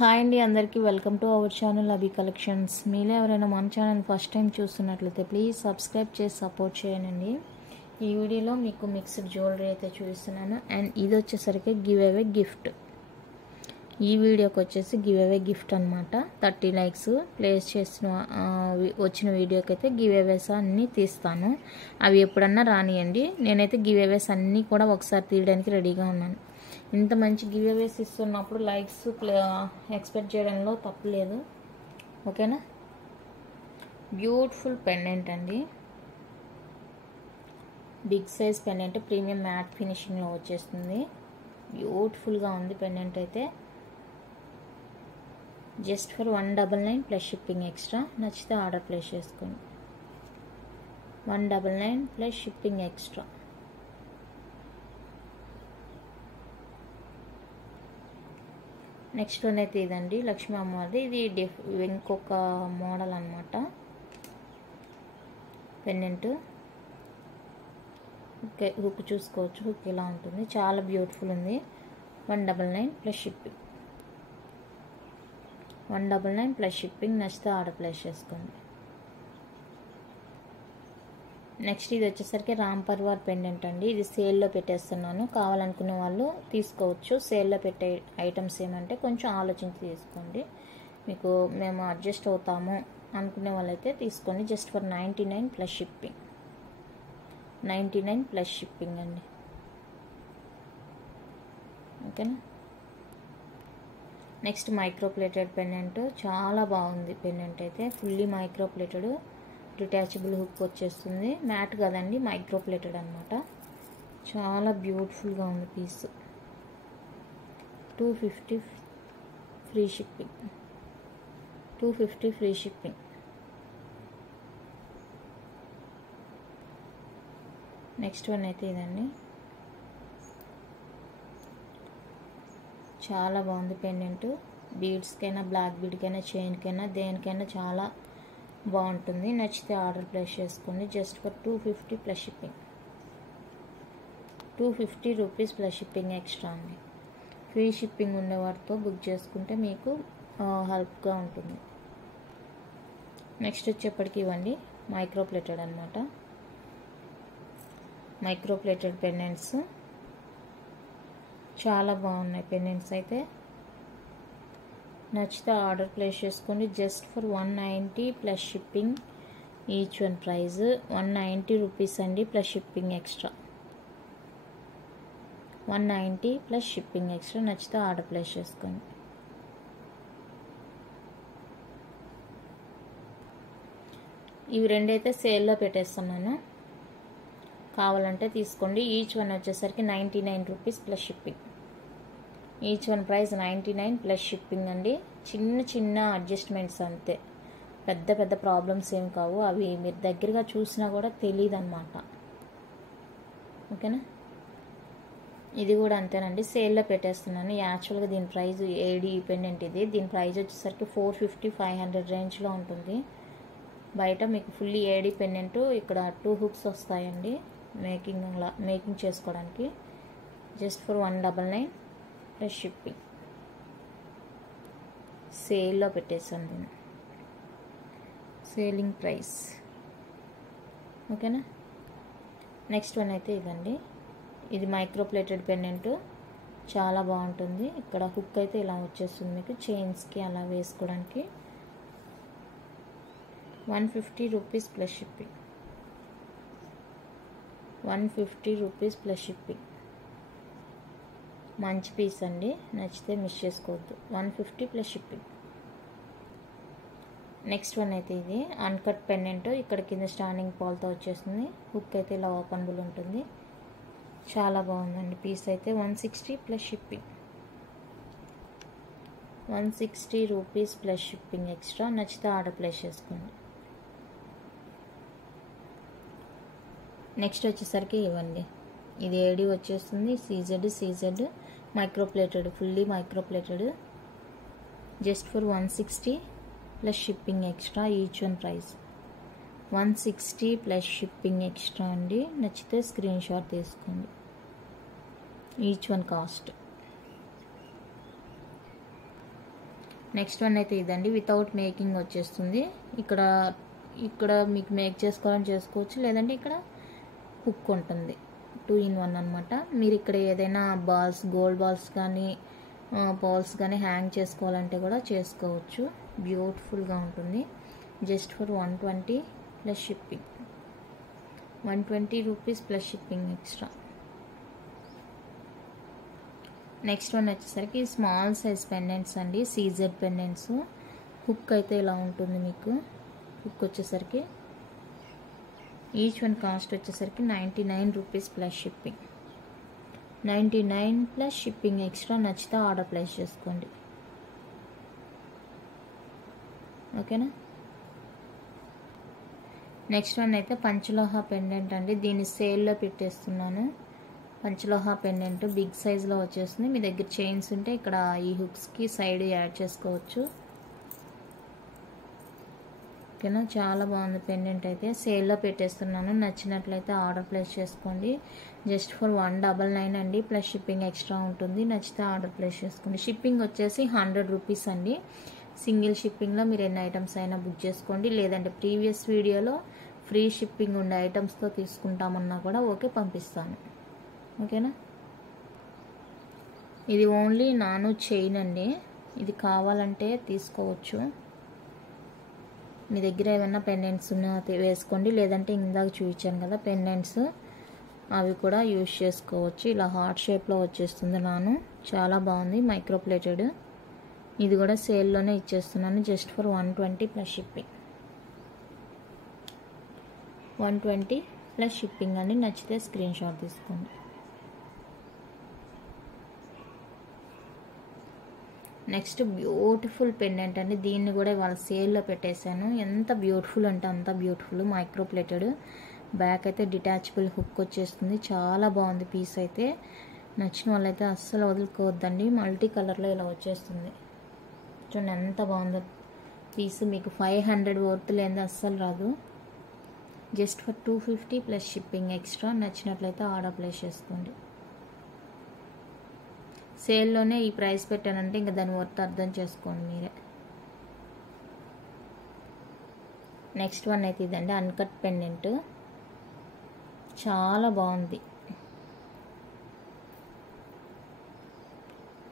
Hi అండి, అందరికీ welcome to our channel Abhi collections. మీలో ఎవరైనా మన ఛానల్ ఫస్ట్ టైం చూస్తున్నట్లయితే ప్లీజ్ సబ్స్క్రైబ్ చేసి సపోర్ట్ చేయండి. ఈ వీడియోలో మీకు మిక్స్డ్ జ్యువెలరీ అయితే చూపిస్తున్నాను. అండ్ ఇది వచ్చేసరికి గివ్ అవే గిఫ్ట్. ఈ వీడియోకి వచ్చేసి గివ్ అవే గిఫ్ట్ అనమాట. 30 లైక్స్ ప్లేస్ చేసిన వచ్చిన వీడియోకి అయితే గివ్ అవేస్ అన్నీ తీస్తాను. అవి ఎప్పుడన్నా రానియండి. నేనైతే గివ్ అవేస్ అన్నీ కూడా ఒకసారి తీయడానికి రెడీగా ఉన్నాను. ఇంత మంచి గివ్ అవేస్ ఇస్తున్నప్పుడు లైక్స్ ఎక్స్పెక్ట్ చేయడంలో తప్పు లేదు. ఓకేనా. బ్యూటిఫుల్ పెండెంట్ అండి, big size pendant, premium matte ఫినిషింగ్లో వచ్చేస్తుంది. బ్యూటిఫుల్గా ఉంది పెండెంట్ అయితే. Just for 199 plus shipping extra. నచ్చితే ఆర్డర్ ప్లేస్ చేసుకోండి. 199 plus shipping extra. Next one అయితే ఇదండి, లక్ష్మీ అమ్మవారిది. ఇది ఇంకొక మోడల్ అనమాట పెండెంట్. ఓకే, హుక్ చూసుకోవచ్చు, హుక్ ఇలా ఉంటుంది, చాలా బ్యూటిఫుల్ ఉంది. 199 ప్లస్ షిప్పింగ్. 199 plus shipping. నచ్చితే ఆర్డర్ ప్లేస్ చేసుకోండి. నెక్స్ట్ ఇది వచ్చేసరికి రామ్ పర్వార్ పెండెంట్ అండి. ఇది సేల్లో పెట్టేస్తున్నాను, కావాలనుకునే వాళ్ళు తీసుకోవచ్చు. సేల్లో పెట్టే ఐటమ్స్ ఏమంటే కొంచెం ఆలోచించి తీసుకోండి. మీకు మేము అడ్జస్ట్ అవుతాము అనుకునే వాళ్ళైతే తీసుకోండి. Just for 99 plus shipping. 99 plus shipping అండి. ఓకేనా. Next micro plated pendant. చాలా బాగుంది పెండెంట్ అయితే. Fully micro plated, detachable hook వచ్చేస్తుంది. మ్యాట్ కదండి, మైక్రో ప్లేటెడ్ అనమాట. చాలా బ్యూటిఫుల్గా ఉంది piece. 250 free shipping. 250 free shipping. Next one అయితే ఇదండి, చాలా బాగుంది పెండెంట్. బీడ్స్కైనా, బ్లాక్ బీడ్కైనా, చైన్కైనా, దేనికైనా చాలా బాగుంటుంది. నచ్చితే ఆర్డర్ ప్లేస్ చేసుకోండి. Just for 250 plus shipping. 250 rupees plus shipping extra అండి. ఫ్రీ షిప్పింగ్ ఉండేవారితో బుక్ చేసుకుంటే మీకు హెల్ప్గా ఉంటుంది. నెక్స్ట్ వచ్చేప్పటికి ఇవ్వండి, మైక్రో ప్లేటెడ్ అనమాట. మైక్రో ప్లేటెడ్ పెండెంట్స్ చాలా బాగున్నాయి పెండెంట్స్ అయితే. నచ్చితే ఆర్డర్ ప్లేస్ చేసుకోండి. Just for 190 plus shipping. Each one price 190 rupees అండి, plus shipping extra. 190 plus shipping extra. నచ్చితే ఆర్డర్ ప్లేస్ చేసుకోండి. ఇవి రెండైతే సేల్లో పెట్టేస్తున్నాను, కావాలంటే తీసుకోండి. ఈచ్ వన్ వచ్చేసరికి 99 rupees plus shipping. Each one price 99 plus shipping అండి. చిన్న చిన్న అడ్జస్ట్మెంట్స్ అంతే, పెద్ద పెద్ద ప్రాబ్లమ్స్ ఏం కావు. అవి మీరు దగ్గరగా చూసినా కూడా తెలియదు అనమాట. ఓకేనా. ఇది కూడా అంతేనండి, సేల్లో పెట్టేస్తున్నాను. యాక్చువల్గా దీని ప్రైస్ ఏడీ పెండెంట్ ఇది. దీని ప్రైస్ వచ్చేసరికి 450-500 రేంజ్లో ఉంటుంది. బయట మీకు ఫుల్లీ ఏడీ పెండెంట్. ఇక్కడ 2 హుక్స్ వస్తాయండి మేకింగ్ చేసుకోవడానికి. Just for 199 plus shipping. సేల్లో పెట్టేసాను నేను, సేలింగ్ ప్రైస్. ఓకేనా. నెక్స్ట్ వన్ అయితే ఇదండి, ఇది మైక్రో ప్లేటెడ్ పెండెంట్. చాలా బాగుంటుంది. ఇక్కడ హుక్ అయితే ఇలా వచ్చేస్తుంది మీకు, చైన్స్కి అలా వేసుకోవడానికి. 150 rupees plus shipping. 150 rupees plus shipping. మంచి పీస్ అండి, నచ్చితే మిస్ చేసుకోవద్దు. 150 ప్లస్ షిప్పింగ్. నెక్స్ట్ వన్ అయితే ఇది అన్కట్ పెండెంట్. ఇక్కడ కింద స్టాండింగ్ పాల్తో వచ్చేస్తుంది. హుక్ అయితే ఇలా ఓపెనబుల్ ఉంటుంది. చాలా బాగుందండి పీస్ అయితే. 160 plus shipping. 160 rupees plus shipping extra. నచ్చితే ఆర్డర్ ప్లేస్ చేసుకోండి. నెక్స్ట్ వచ్చేసరికి ఇవ్వండి, ఇది ఏడీ వచ్చేస్తుంది. CZ micro plated, fully micro plated. Just for 160 plus shipping extra. Each one price 160 plus shipping extra అండి. నచ్చితే స్క్రీన్ షాట్ తీసుకోండి. Each one cost next one అయితే ఇదండి, వితౌట్ మేకింగ్ వచ్చేస్తుంది. ఇక్కడ మీకు మేక్ చేసుకోవాలని చేసుకోవచ్చు, లేదంటే ఇక్కడ హుక్ ఉంటుంది. 2 in 1 అనమాట. మీరు ఇక్కడ ఏదైనా బాల్స్, గోల్డ్ బాల్స్ కానీ బాల్స్ కానీ హ్యాంగ్ చేసుకోవాలంటే కూడా చేసుకోవచ్చు. బ్యూటిఫుల్గా ఉంటుంది. Just for 120 plus shipping. 120 rupees plus shipping extra. Next one వచ్చేసరికి స్మాల్ సైజ్ పెండెంట్స్ అండి, సీజెడ్ పెండెంట్స్. హుక్ అయితే ఇలా ఉంటుంది మీకు. హుక్ వచ్చేసరికి ఈచ్ వన్ కాస్ట్ వచ్చేసరికి 99 rupees plus shipping. 99 plus shipping extra. నచ్చితే ఆర్డర్ ప్లేస్ చేసుకోండి. ఓకేనా. నెక్స్ట్ వన్ అయితే పంచలోహ పెండెంట్ అండి. దీన్ని సేల్లో పెట్టేస్తున్నాను. పంచలోహ పెండెంట్ బిగ్ సైజ్లో వచ్చేస్తుంది. మీ దగ్గర చైన్స్ ఉంటే ఇక్కడ ఈ హుక్స్కి సైడ్ యాడ్ చేసుకోవచ్చు. ఓకేనా. చాలా బాగుంది పెండెంట్ అయితే. సేల్లో పెట్టేస్తున్నాను. నచ్చినట్లయితే ఆర్డర్ ప్లేస్ చేసుకోండి. జస్ట్ ఫర్ 199 అండి, ప్లస్ షిప్పింగ్ ఎక్స్ట్రా ఉంటుంది. నచ్చితే ఆర్డర్ ప్లేస్ చేసుకోండి. షిప్పింగ్ వచ్చేసి 100 రూపీస్ అండి. సింగిల్ షిప్పింగ్లో మీరు ఎన్ని ఐటమ్స్ అయినా బుక్ చేసుకోండి, లేదంటే ప్రీవియస్ వీడియోలో ఫ్రీ షిప్పింగ్ ఉండే ఐటమ్స్తో తీసుకుంటామన్నా కూడా ఓకే, పంపిస్తాను. ఓకేనా. ఇది ఓన్లీ నాను చైన్ అండి. ఇది కావాలంటే తీసుకోవచ్చు. మీ దగ్గర ఏమైనా పెండెంట్స్ ఉన్నా వేసుకోండి, లేదంటే ఇందాక చూపించాను కదా పెండెంట్స్, అవి కూడా యూజ్ చేసుకోవచ్చు. ఇలా హార్ట్ షేప్లో వచ్చేస్తుంది నాను. చాలా బాగుంది, మైక్రోప్లేటెడ్. ఇది కూడా సేల్లోనే ఇచ్చేస్తున్నాను. Just for 120 plus shipping. 120 plus shipping అండి. నచ్చితే స్క్రీన్ షాట్ తీసుకోండి. నెక్స్ట్ బ్యూటిఫుల్ పెండెంట్ అండి. దీన్ని కూడా ఇవాళ సేల్లో పెట్టేశాను. ఎంత బ్యూటిఫుల్ అంటే అంత బ్యూటిఫుల్. మైక్రోప్లేటెడ్. బ్యాక్ అయితే డిటాచబుల్ హుక్ వచ్చేస్తుంది. చాలా బాగుంది పీస్ అయితే. నచ్చిన వాళ్ళైతే అస్సలు వదులుకోవద్దండి. మల్టీ కలర్లో ఇలా వచ్చేస్తుంది. చూడండి ఎంత బాగుందో పీస్. మీకు 500 వర్త్ లేనిది అస్సలు రాదు. Just for 250 plus shipping extra. నచ్చినట్లయితే ఆర్డర్ ప్లేస్ చేసుకోండి. సేల్లోనే ఈ ప్రైస్ పెట్టానంటే ఇంకా దాని వర్త్ అర్థం చేసుకోండి మీరే. నెక్స్ట్ వన్ అయితే ఇదండి, అన్కట్ పెండెంట్. చాలా బాగుంది,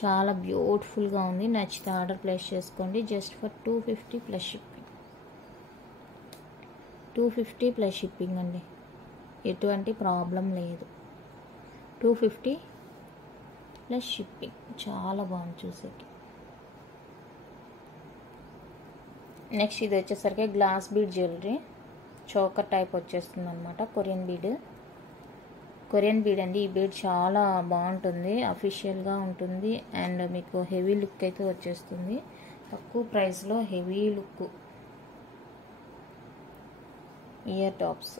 చాలా బ్యూటిఫుల్గా ఉంది. నచ్చితే ఆర్డర్ ప్లేస్ చేసుకోండి. Just for 250 plus shipping. 250 plus shipping అండి. ఎటువంటి ప్రాబ్లం లేదు. 250 ప్లస్ షిప్పింగ్. చాలా బాగుంది చూసేకి. నెక్స్ట్ ఇది వచ్చేసరికి glass bead jewellery. Choker type వచ్చేస్తుంది అనమాట. కొరియన్ బీడ్ అండి. ఈ బీడ్ చాలా బాగుంటుంది, అఫీషియల్గా ఉంటుంది, అండ్ మీకు హెవీ లుక్ అయితే వచ్చేస్తుంది. తక్కువ ప్రైస్లో heavy look. Ear tops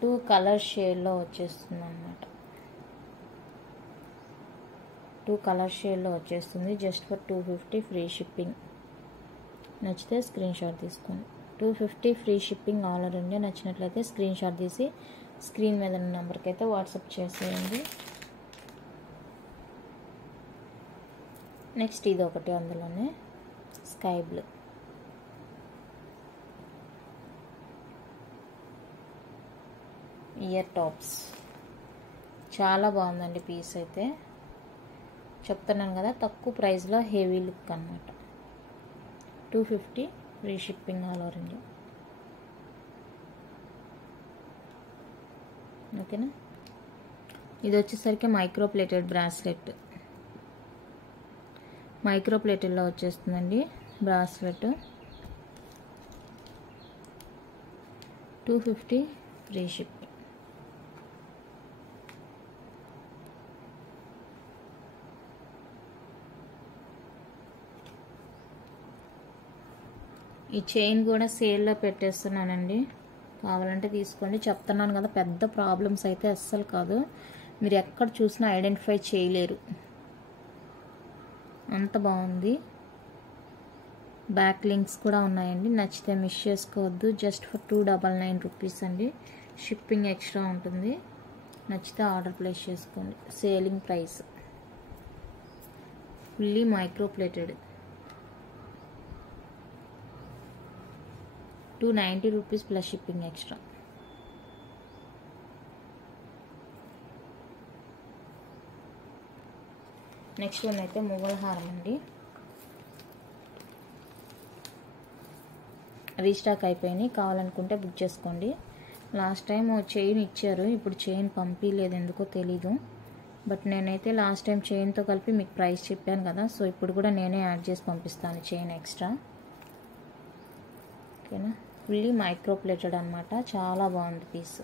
2 colour షేడ్లో వచ్చేస్తుంది అనమాట. 2 కలర్ షేడ్లో వచ్చేస్తుంది. Just for 250 free shipping. నచ్చితే స్క్రీన్ షాట్ తీసుకోండి. 250 free shipping all over India. నచ్చినట్లయితే స్క్రీన్ షాట్ తీసి స్క్రీన్ మీద ఉన్న నెంబర్కి అయితే వాట్సాప్ చేసేయండి. నెక్స్ట్ ఇది ఒకటి, అందులోనే స్కై బ్లూ. ఇయర్ టాప్స్ చాలా బాగుందండి పీస్ అయితే. చెప్తున్నాను కదా, తక్కువ ప్రైస్లో హెవీ లుక్ అనమాట. 250 free shipping all over India. ఓకేనా. ఇది వచ్చేసరికి మైక్రోప్లేటెడ్ బ్రాస్లెట్. మైక్రోప్లేటెడ్లో వచ్చేస్తుందండి బ్రాస్లెట్. 250 free shipping. ఈ చైన్ కూడా సేల్లో పెట్టేస్తున్నానండి, కావాలంటే తీసుకోండి. చెప్తున్నాను కదా, పెద్ద ప్రాబ్లమ్స్ అయితే అస్సలు కాదు. మీరు ఎక్కడ చూసినా ఐడెంటిఫై చేయలేరు, అంత బాగుంది. బ్యాక్ లింక్స్ కూడా ఉన్నాయండి. నచ్చితే మిస్ చేసుకోవద్దు. జస్ట్ ఫర్ 299 రూపీస్ అండి. షిప్పింగ్ ఎక్స్ట్రా ఉంటుంది. నచ్చితే ఆర్డర్ ప్లేస్ చేసుకోండి. Selling price. Fully micro plated. 290 rupees plus shipping extra. Next one అయితే మువ్వల హారం అండి. రీస్టాక్ అయిపోయినాయి, కావాలనుకుంటే బుక్ చేసుకోండి. లాస్ట్ టైం చైన్ ఇచ్చారు, ఇప్పుడు చైన్ పంపించలేదు ఎందుకో తెలీదు. బట్ నేనైతే లాస్ట్ టైం చైన్తో కలిపి మీకు ప్రైస్ చెప్పాను కదా, సో ఇప్పుడు కూడా నేనే యాడ్ చేసి పంపిస్తాను చైన్ ఎక్స్ట్రా. ఓకేనా, ఫుల్లీ మైక్రో ప్లేటెడ్ అనమాట, చాలా బాగుంది పీస్.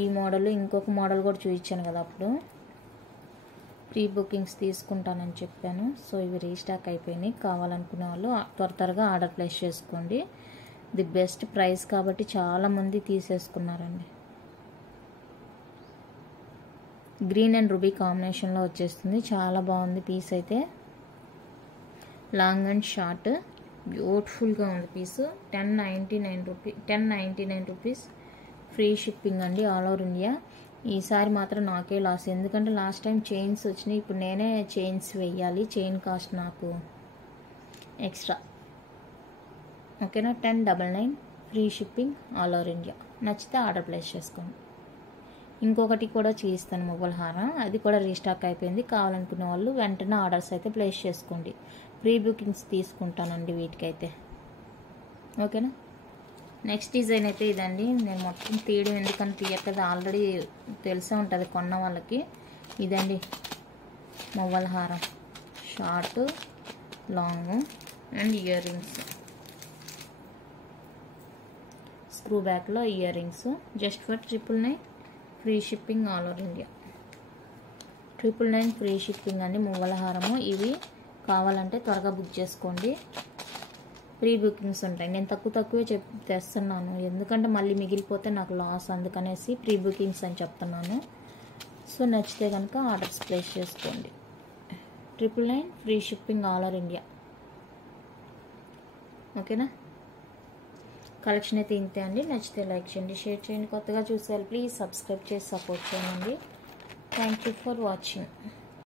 ఈ మోడల్ ఇంకొక మోడల్ కూడా చూపించాను కదా అప్పుడు, ప్రీ బుకింగ్స్ తీసుకుంటానని చెప్పాను. సో ఇవి రీస్టాక్ అయిపోయినాయి, కావాలనుకునే వాళ్ళు త్వరగా ఆర్డర్ ప్లేస్ చేసుకోండి. ది బెస్ట్ ప్రైస్ కాబట్టి చాలామంది తీసేసుకున్నారండి. గ్రీన్ అండ్ రూబీ కాంబినేషన్లో వచ్చేస్తుంది, చాలా బాగుంది పీస్ అయితే. లాంగ్ అండ్ షార్ట్ బ్యూటిఫుల్గా ఉంది పీస్. 1099 రూపీస్ ఫ్రీ షిప్పింగ్ అండి, ఆల్ ఓవర్ ఇండియా. ఈసారి మాత్రం నాకే లాస్, ఎందుకంటే లాస్ట్ టైం చైన్స్ వచ్చినాయి, ఇప్పుడు నేనే చైన్స్ వెయ్యాలి, చైన్ కాస్ట్ నాకు ఎక్స్ట్రా. ఓకేనా, 1099 free shipping all over India. నచ్చితే ఆర్డర్ ప్లేస్ చేసుకోండి. ఇంకొకటి కూడా చూపిస్తాను మువ్వల హారం, అది కూడా రీస్టాక్ అయిపోయింది. కావాలనుకునే వాళ్ళు వెంటనే ఆర్డర్స్ అయితే ప్లేస్ చేసుకోండి. ప్రీ బుకింగ్స్ తీసుకుంటానండి వీటికైతే. ఓకేనా, నెక్స్ట్ డిజైన్ అయితే ఇదండి. నేను మొత్తం తీయడం ఎందుకని తీయక్కది, ఆల్రెడీ తెలిసే ఉంటుంది కొన్న వాళ్ళకి. ఇదండి మువ్వల హారం, short long and earrings, screw బ్యాక్లో earrings. Just for 999 free shipping all over India. 999 free shipping అండి మువ్వల హారము. ఇవి కావాలంటే త్వరగా బుక్ చేసుకోండి, ప్రీ బుకింగ్స్ ఉంటాయి. నేను తక్కువే తెస్తున్నాను, ఎందుకంటే మళ్ళీ మిగిలిపోతే నాకు లాస్, అందుకనేసి ప్రీ బుకింగ్స్ అని చెప్తున్నాను. సో నచ్చితే కనుక ఆర్డర్స్ ప్లేస్ చేసుకోండి. 999 free shipping all over India. ఓకేనా, కలెక్షన్ అయితే ఇంతే అండి. నచ్చితే లైక్ చేయండి, షేర్ చేయండి. కొత్తగా చూసేవాళ్ళు ప్లీజ్ సబ్స్క్రైబ్ చేసి సపోర్ట్ చేయండి. Thank you for watching.